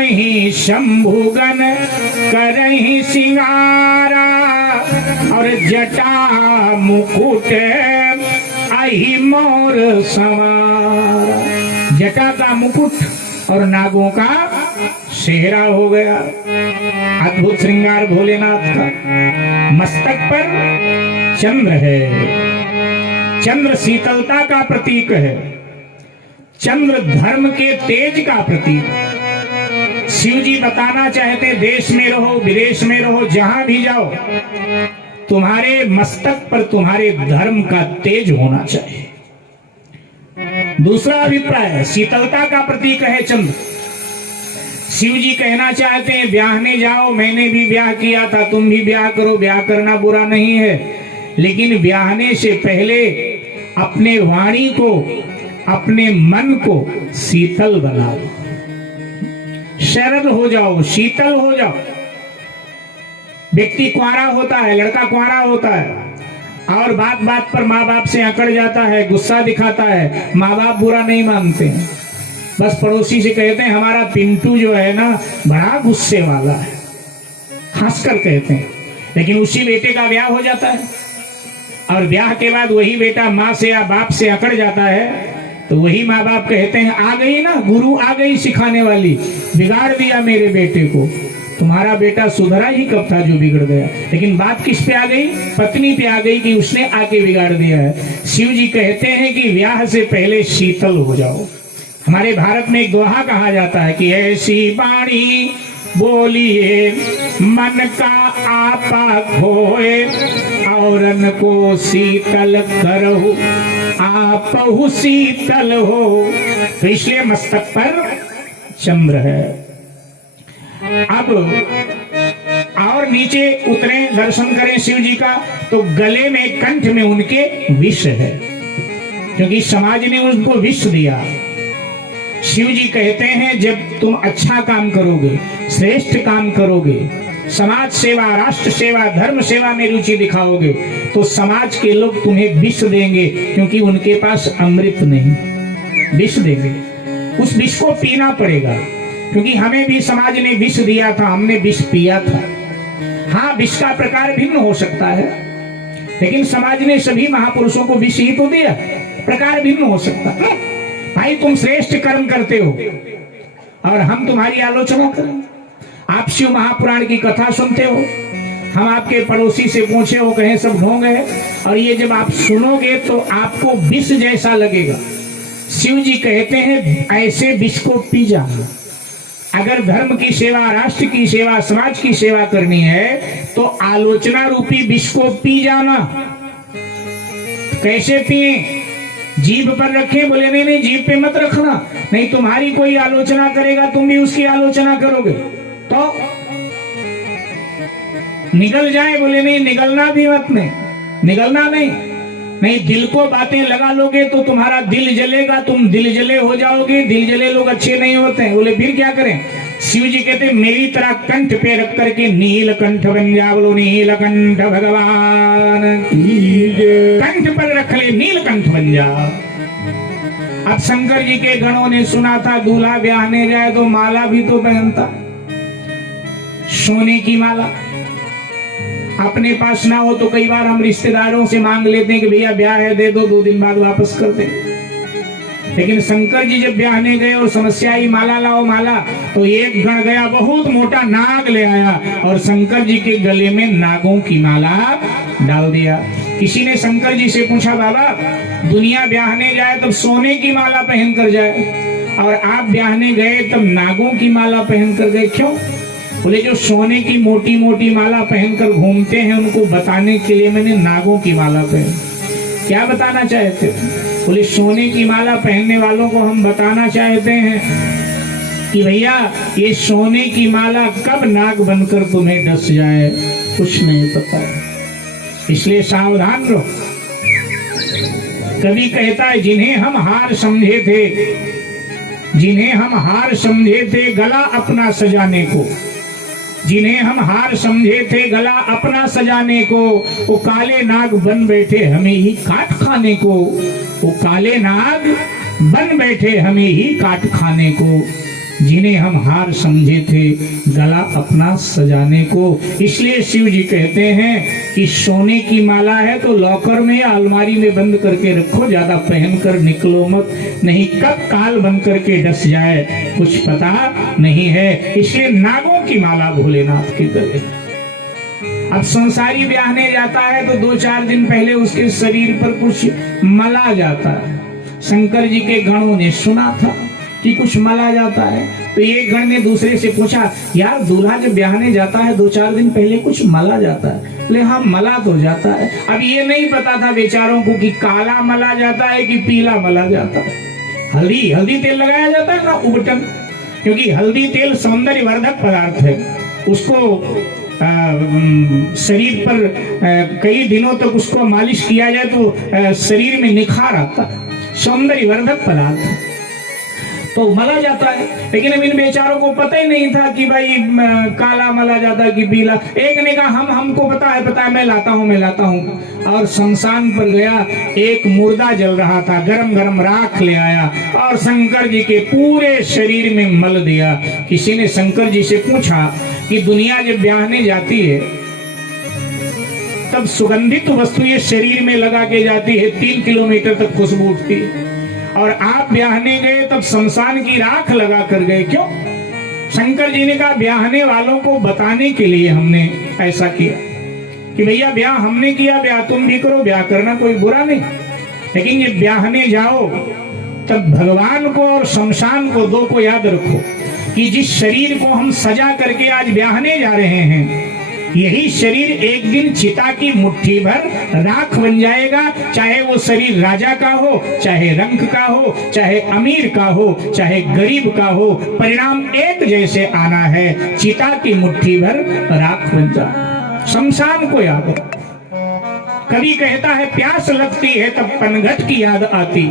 ही शंभुगन करही सिंगारा और जटा मुकुट आई मोर सवारा। जटा का मुकुट और नागों का सेहरा हो गया। अद्भुत श्रृंगार भोलेनाथ का। मस्तक पर चंद्र है। चंद्र शीतलता का प्रतीक है। चंद्र धर्म के तेज का प्रतीक। शिव जी बताना चाहते, देश में रहो विदेश में रहो जहां भी जाओ, तुम्हारे मस्तक पर तुम्हारे धर्म का तेज होना चाहिए। दूसरा अभिप्राय है, शीतलता का प्रतीक है चंद्र। शिव जी कहना चाहते हैं, ब्याहने जाओ, मैंने भी ब्याह किया था, तुम भी ब्याह करो, ब्याह करना बुरा नहीं है, लेकिन ब्याहने से पहले अपने वाणी को, अपने मन को शीतल बनाओ, सरल हो जाओ, शीतल हो जाओ। व्यक्ति कुंवारा होता है, लड़का कुंवारा होता है और बात बात पर माँ बाप से अकड़ जाता है, गुस्सा दिखाता है, माँ बाप बुरा नहीं मानते हैं, बस पड़ोसी से कहते हैं हमारा पिंटू जो है ना बड़ा गुस्से वाला है, हंसकर कहते हैं। लेकिन उसी बेटे का ब्याह हो जाता है और ब्याह के बाद वही बेटा माँ से या बाप से अकड़ जाता है, तो वही माँ बाप कहते हैं आ गई ना गुरु, आ गई सिखाने वाली, बिगाड़ दिया मेरे बेटे को। तुम्हारा बेटा सुधरा ही कब था जो बिगड़ गया। लेकिन बात किस पे आ गई? पत्नी पे आ गई कि उसने आके बिगाड़ दिया है। शिव जी कहते हैं कि ब्याह से पहले शीतल हो जाओ। हमारे भारत में एक दोहा कहा जाता है कि ऐसी वाणी बोलिए मन का आपा खोए, औरन को शीतल करहु आपहु शीतल हो। तो इसलिए मस्तक पर चंद्र है। अब और नीचे उतरे, दर्शन करें शिव जी का, तो गले में, कंठ में उनके विष है, क्योंकि समाज ने उनको विष दिया। शिव जी कहते हैं जब तुम अच्छा काम करोगे, श्रेष्ठ काम करोगे, समाज सेवा, राष्ट्र सेवा, धर्म सेवा में रुचि दिखाओगे, तो समाज के लोग तुम्हें विष देंगे, क्योंकि उनके पास अमृत नहीं, विष देंगे। उस विष को पीना पड़ेगा, क्योंकि हमें भी समाज ने विष दिया था, हमने विष पिया था। हाँ, विष का प्रकार भिन्न हो सकता है, लेकिन समाज ने सभी महापुरुषों को विष ही तो दिया, प्रकार भिन्न हो सकता है। भाई तुम श्रेष्ठ कर्म करते हो और हम तुम्हारी आलोचना करें। आप शिव महापुराण की कथा सुनते हो, हम आपके पड़ोसी से पूछे हो, कहें सब ढोंग है, और ये जब आप सुनोगे तो आपको विष जैसा लगेगा। शिव जी कहते हैं ऐसे विष को पी जाना। अगर धर्म की सेवा, राष्ट्र की सेवा, समाज की सेवा करनी है तो आलोचना रूपी विष को पी जाना। कैसे पिए? जीभ पर रखें? बोले नहीं नहीं, जीभ पे मत रखना, नहीं तुम्हारी कोई आलोचना करेगा तुम भी उसकी आलोचना करोगे तो निगल जाए। बोले नहीं, निगलना भी मत, नहीं निगलना नहीं, नहीं दिल को बातें लगा लोगे तो तुम्हारा दिल जलेगा, तुम दिल जले हो जाओगे। दिल जले लोग अच्छे नहीं होते हैं। बोले फिर क्या करें? शिव जी कहते मेरी तरह कंठ पे रख करके नीलकंठ बन जा। बोलो नीलकंठ भगवान की जय। कंठ पर रख ले, नीलकंठ बन जा। अब शंकर जी के गणों ने सुना था दूल्हा ब्याहने जाए तो माला भी तो पहनता, सोने की माला। अपने पास ना हो तो कई बार हम रिश्तेदारों से मांग लेते हैं कि भैया ब्याह है दे दो, 2 दिन बाद वापस कर दे। लेकिन शंकर जी जब ब्याहने गए और समस्या आई माला लाओ माला, तो एक गण गया बहुत मोटा नाग ले आया और शंकर जी के गले में नागों की माला डाल दिया। किसी ने शंकर जी से पूछा बाबा दुनिया ब्याहने जाए तब सोने की माला पहन कर जाए और आप ब्याहने गए तब नागों की माला पहन कर गए, क्यों? बोले जो सोने की मोटी मोटी माला पहनकर घूमते हैं उनको बताने के लिए मैंने नागों की माला पहन। क्या बताना चाहते? बोले सोने की माला पहनने वालों को हम बताना चाहते हैं कि भैया ये सोने की माला कब नाग बनकर तुम्हें डस जाए कुछ नहीं पता, इसलिए सावधान रहो। कभी कहता है जिन्हें हम हार समझे थे, जिन्हें हम हार समझे थे गला अपना सजाने को, जिन्हें हम हार समझे थे गला अपना सजाने को, वो काले नाग बन बैठे हमें ही काट खाने को। वो काले नाग बन बैठे हमें ही काट खाने को। जिन्हें हम हार समझे थे गला अपना सजाने को। इसलिए शिव जी कहते हैं कि सोने की माला है तो लॉकर में या अलमारी में बंद करके रखो, ज्यादा पहनकर निकलो मत, नहीं कब काल बन करके डस जाए कुछ पता नहीं है। इसलिए नागों की माला भोलेनाथ के गले। अब संसारी ब्याहने जाता है तो 2-4 दिन पहले उसके शरीर पर कुछ मला जाता है। शंकर जी के गणों ने सुना था कि कुछ मला जाता है, तो एक गण ने दूसरे से पूछा, यार दूल्हा जब ब्याहने जाता है 2-4 दिन पहले कुछ मला जाता है। बोले हाँ मला तो जाता है। अब ये नहीं पता था बेचारों को कि काला मला जाता है कि पीला मला जाता है। हल्दी तेल लगाया जाता है ना उबटन, क्योंकि हल्दी तेल सौंदर्य वर्धक पदार्थ है, उसको शरीर पर कई दिनों तक उसको मालिश किया जाए तो शरीर में निखार आता है, सौंदर्य वर्धक पदार्थ है, तो मला जाता है। लेकिन अब इन बेचारों को पता ही नहीं था कि भाई काला मला जाता है कि पीला। एक ने कहा हमको पता है मैं लाता हूँ। और शमशान पर गया, एक मुर्दा जल रहा था, गरम गरम राख ले आया और शंकर जी के पूरे शरीर में मल दिया। किसी ने शंकर जी से पूछा कि दुनिया जब ब्याहने जाती है तब सुगंधित वस्तु ये शरीर में लगा के जाती है, 3 किलोमीटर तक खुशबू उठती है, और आप ब्याहने गए तब शमशान की राख लगा कर गए, क्यों? शंकर जी ने कहा ब्याहने वालों को बताने के लिए हमने ऐसा किया कि भैया ब्याह हमने किया, ब्याह तुम भी करो, ब्याह करना कोई बुरा नहीं, लेकिन ये ब्याहने जाओ तब भगवान को और शमशान को दो को याद रखो कि जिस शरीर को हम सजा करके आज ब्याहने जा रहे हैं, यही शरीर एक दिन चिता की मुट्ठी भर राख बन जाएगा। चाहे वो शरीर राजा का हो, चाहे रंक का हो, चाहे अमीर का हो, चाहे गरीब का हो, परिणाम एक जैसे आना है, चिता की मुट्ठी भर राख बन जाए। शमशान को याद है। कवि कहता है प्यास लगती है तब पनघट की याद आती,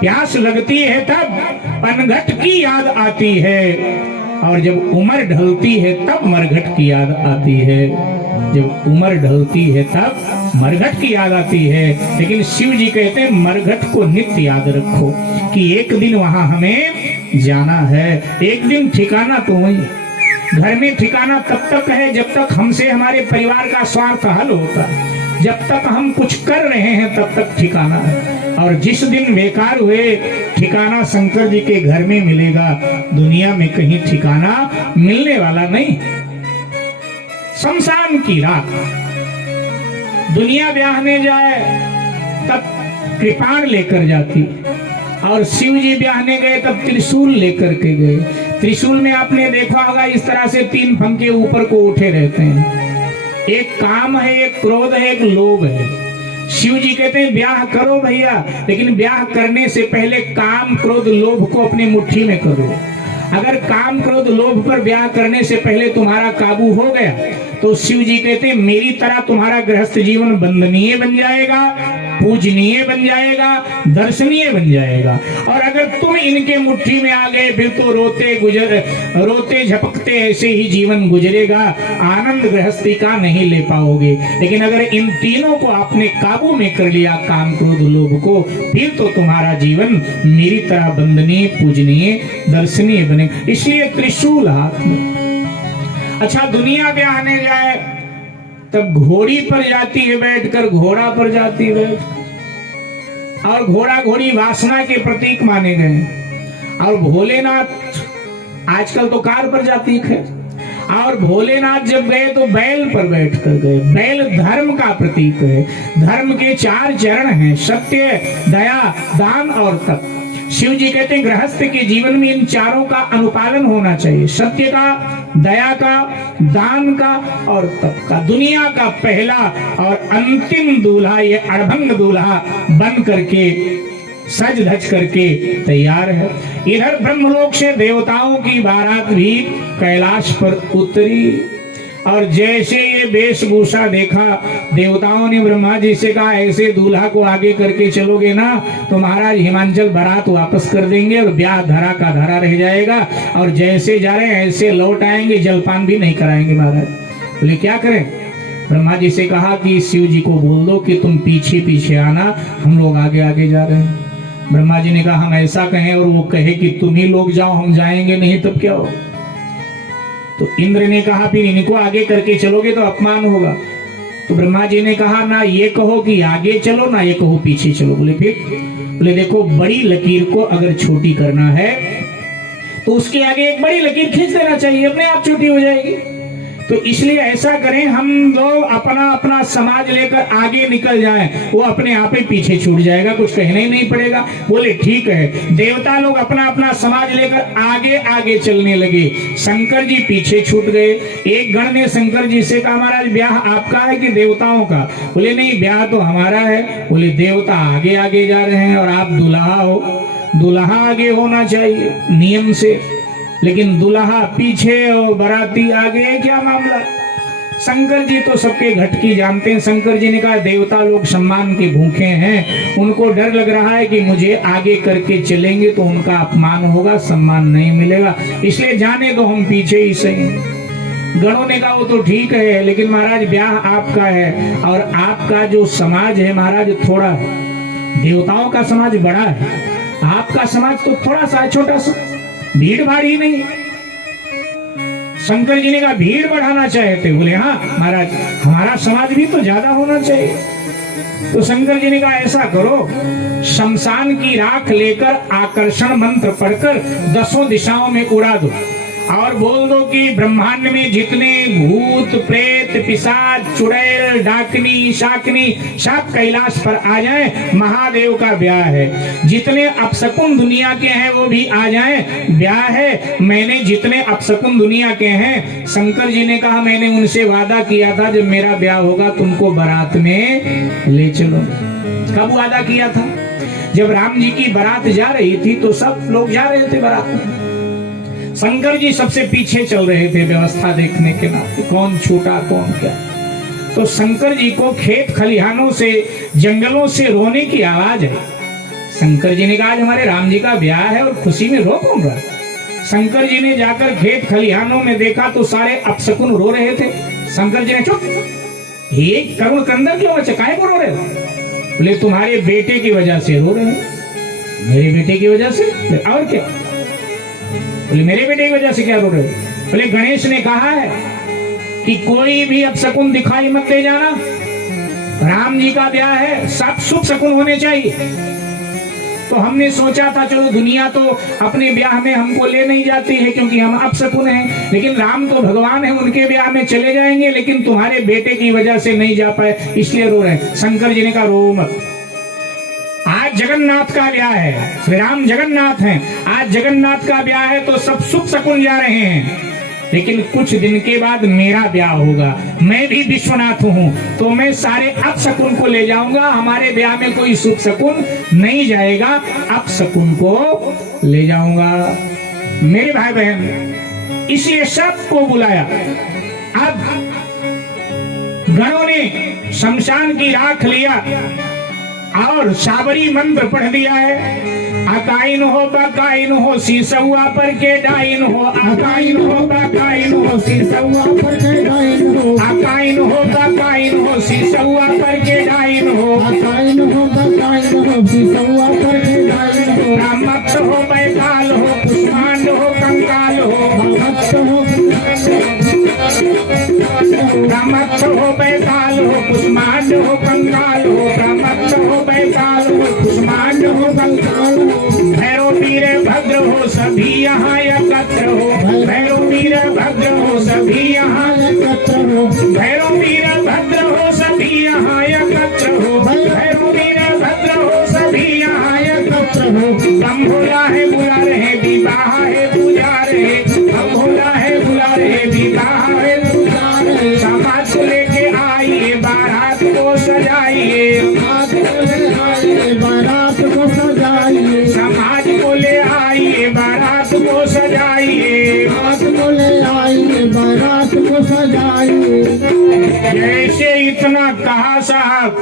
प्यास लगती है तब पनघट की याद आती है, और जब उम्र ढलती है तब मरघट की याद आती है। जब उम्र ढलती है तब मरघट की याद आती है। लेकिन शिव जी कहते हैं मरघट को नित्य याद रखो कि एक दिन वहां हमें जाना है। एक दिन ठिकाना तो वही, घर में ठिकाना तब तक है जब तक हमसे हमारे परिवार का स्वार्थ हल होता है, जब तक हम कुछ कर रहे हैं तब तक ठिकाना है। और जिस दिन बेकार हुए ठिकाना शंकर जी के घर में मिलेगा, दुनिया में कहीं ठिकाना मिलने वाला नहीं। शमशान की राख। दुनिया ब्याहने जाए तब कृपाण लेकर जाती, और शिव जी ब्याहने गए तब त्रिशूल लेकर के गए। त्रिशूल में आपने देखा होगा इस तरह से 3 पंखे ऊपर को उठे रहते हैं, एक काम है, एक क्रोध है, एक लोभ है। शिव जी कहते हैं ब्याह करो भैया, लेकिन ब्याह करने से पहले काम क्रोध लोभ को अपनी मुट्ठी में करो। अगर काम क्रोध लोभ पर ब्याह करने से पहले तुम्हारा काबू हो गया तो शिव जी कहते हैं मेरी तरह तुम्हारा गृहस्थ जीवन वंदनीय बन जाएगा, पूजनीय बन जाएगा, दर्शनीय बन जाएगा। और अगर तुम इनके मुट्ठी में आ गए फिर तो रोते झपकते ऐसे ही जीवन गुजरेगा, आनंद गृहस्थी का नहीं ले पाओगे। लेकिन अगर इन तीनों को आपने काबू में कर लिया, काम क्रोध लोभ को, फिर तो तुम्हारा जीवन मेरी तरह वंदनीय, पूजनीय, दर्शनीय बनेगा। इसलिए त्रिशूल हाथ में। अच्छा, दुनिया ब्याहने जाए तब घोड़ी पर जाती है बैठकर, घोड़ा पर जाती है बैठ, और घोड़ा घोड़ी वासना के प्रतीक माने गए। और भोलेनाथ आजकल तो कार पर जाती है, और भोलेनाथ जब गए तो बैल पर बैठ कर गए। बैल धर्म का प्रतीक है। धर्म के 4 चरण हैं, सत्य, दया, दान और तप। शिव जी कहते हैं गृहस्थ के जीवन में इन चारों का अनुपालन होना चाहिए, सत्य का, दया का, दान का और तप का। दुनिया का पहला और अंतिम दूल्हा ये अड़भंग दूल्हा बन करके सज धज करके तैयार है। इधर ब्रह्मलोक से देवताओं की बारात भी कैलाश पर उतरी, और जैसे ये वेशभूषा देखा देवताओं ने ब्रह्मा जी से कहा ऐसे दूल्हा को आगे करके चलोगे ना तो महाराज हिमांचल बारात वापस कर देंगे और ब्याह धरा का धरा रह जाएगा, और जैसे जा रहे हैं ऐसे लौट आएंगे, जलपान भी नहीं कराएंगे महाराज। बोले क्या करें? ब्रह्मा जी से कहा कि शिव जी को बोल दो कि तुम पीछे पीछे आना, हम लोग आगे आगे जा रहे हैं। ब्रह्मा जी ने कहा हम ऐसा कहें और वो कहे कि तुम ही लोग जाओ, हम जाएंगे नहीं, तब क्या हो? तो इंद्र ने कहा फिर इनको आगे करके चलोगे तो अपमान होगा। तो ब्रह्मा जी ने कहा ना ये कहो कि आगे चलो, ना ये कहो पीछे चलो। बोले फिर? बोले देखो, बड़ी लकीर को अगर छोटी करना है तो उसके आगे एक बड़ी लकीर खींच देना चाहिए, अपने आप छोटी हो जाएगी। तो इसलिए ऐसा करें, हम लोग अपना अपना समाज लेकर आगे निकल जाएं, वो अपने आप ही पीछे छूट जाएगा, कुछ कहना ही नहीं पड़ेगा। बोले ठीक है। देवता लोग अपना अपना समाज लेकर आगे आगे चलने लगे। शंकर जी पीछे छूट गए। एक गण ने शंकर जी से कहा महाराज ब्याह आपका है कि देवताओं का? बोले नहीं, ब्याह तो हमारा है। बोले देवता आगे आगे जा रहे हैं और आप दुल्हा हो, दुल्हा आगे होना चाहिए नियम से, लेकिन दुल्हा पीछे और बाराती आगे है, क्या मामला? शंकर जी तो सबके घटकी जानते हैं। शंकर जी ने कहा देवता लोग सम्मान के भूखे हैं, उनको डर लग रहा है कि मुझे आगे करके चलेंगे तो उनका अपमान होगा, सम्मान नहीं मिलेगा, इसलिए जाने दो, हम पीछे ही सही। गणों ने कहा वो तो ठीक है, लेकिन महाराज ब्याह आपका है और आपका जो समाज है महाराज थोड़ा है, देवताओं का समाज बड़ा है, आपका समाज तो थोड़ा सा छोटा सा, भीड़ भाड़ ही नहीं। शंकर जी ने कहा भीड़ बढ़ाना चाहते? बोले हाँ महाराज, हमारा समाज भी तो ज्यादा होना चाहिए। तो शंकर जी ने कहा ऐसा करो, शमशान की राख लेकर आकर्षण मंत्र पढ़कर 10 दिशाओं में उड़ा दो और बोल दो कि ब्रह्मांड में जितने भूत प्रेत पिशाच चुड़ैल डाकनी शाकनी सब कैलाश पर आ जाएं, महादेव का ब्याह है। जितने अपशकुन दुनिया के हैं वो भी आ जाएं, ब्याह है। मैंने जितने अपशकुन दुनिया के हैं, शंकर जी ने कहा मैंने उनसे वादा किया था जब मेरा ब्याह होगा तुमको बारात में ले चलो। कब वादा किया था? जब राम जी की बारात जा रही थी तो सब लोग जा रहे थे बारात में, शंकर जी सबसे पीछे चल रहे थे व्यवस्था देखने के नाते, कौन छूटा कौन क्या। तो शंकर जी को खेत खलिहानों से जंगलों से रोने की आवाज है। शंकर जी ने कहा आज हमारे राम जी का ब्याह है और खुशी में रो कौन रहा? शंकर जी ने जाकर खेत खलिहानों में देखा तो सारे अपशकुन रो रहे थे। शंकर जी ने चुप, ये करुण कंदर क्यों बच्चे, काहे को रो रहे हो? बोले तुम्हारे बेटे की वजह से रो रहे हैं। मेरे बेटे की वजह से? और क्या? बोले मेरे बेटे की वजह से क्या रो रहे हो? बोले गणेश ने कहा है कि कोई भी अपशकुन दिखाई मत दे जाना, राम जी का ब्याह है, सब शुभ शकुन होने चाहिए। तो हमने सोचा था चलो दुनिया तो अपने ब्याह में हमको ले नहीं जाती है क्योंकि हम अपशकुन हैं, लेकिन राम तो भगवान है, उनके ब्याह में चले जाएंगे, लेकिन तुम्हारे बेटे की वजह से नहीं जा पाए इसलिए रो रहे हैं। शंकर जी ने कहा रो मत, आज जगन्नाथ का ब्याह है, श्री राम जगन्नाथ हैं, आज जगन्नाथ का ब्याह है तो सब शुभ शकुन जा रहे हैं, लेकिन कुछ दिन के बाद मेरा ब्याह होगा, मैं भी विश्वनाथ हूँ, तो मैं सारे अपशकुन को ले जाऊंगा, हमारे ब्याह में कोई शुभ शकुन नहीं जाएगा, अपशकुन को ले जाऊंगा। मेरे भाई बहन, इसलिए सबको बुलाया। अब गणों ने शमशान की राख लिया और साबरी मंत्र पढ़ दिया है। अकाइन हो बकाइन हो सीसौआ पर के डाइन हो, अकाइन हो बकाइन हो सीसौआ पर के डाइन हो, अकाइन हो बकाइन हो सीसौआ पर के डाइन हो, अकाइन हो बकाइन हो सीसौआ पर के डाइन हो, रामत हो बैताल हो कुष्मांड हो कंकाल हो, रामत हो बैताल हो कुष्मांड हो कंकाल हो, रामत हो बैताल हो कुष्मांड हो कंकाल हो, भैरव वीर भद्र हो सभी यहाँ एकत्र हो, भैरव वीर भद्र हो सभी यहाँ एकत्र हो, भैरव वीर भद्र हो सभी यहाँ एकत्र हो, भैरव वीर भद्र हो सभी यहाँ एकत्र हो। हम भोला है बुला रहे विवाह है पूजा रहे, हम भोला है बुला रहे विवाह है पूजा रहे, समाज को लेके आइए बारात को सजाइए, बारात को सजाइए, समाज को ले आइए बारात को सजाइए, बारात को ले आइए बारात को सजाइए। जैसे इतना कहा साहब,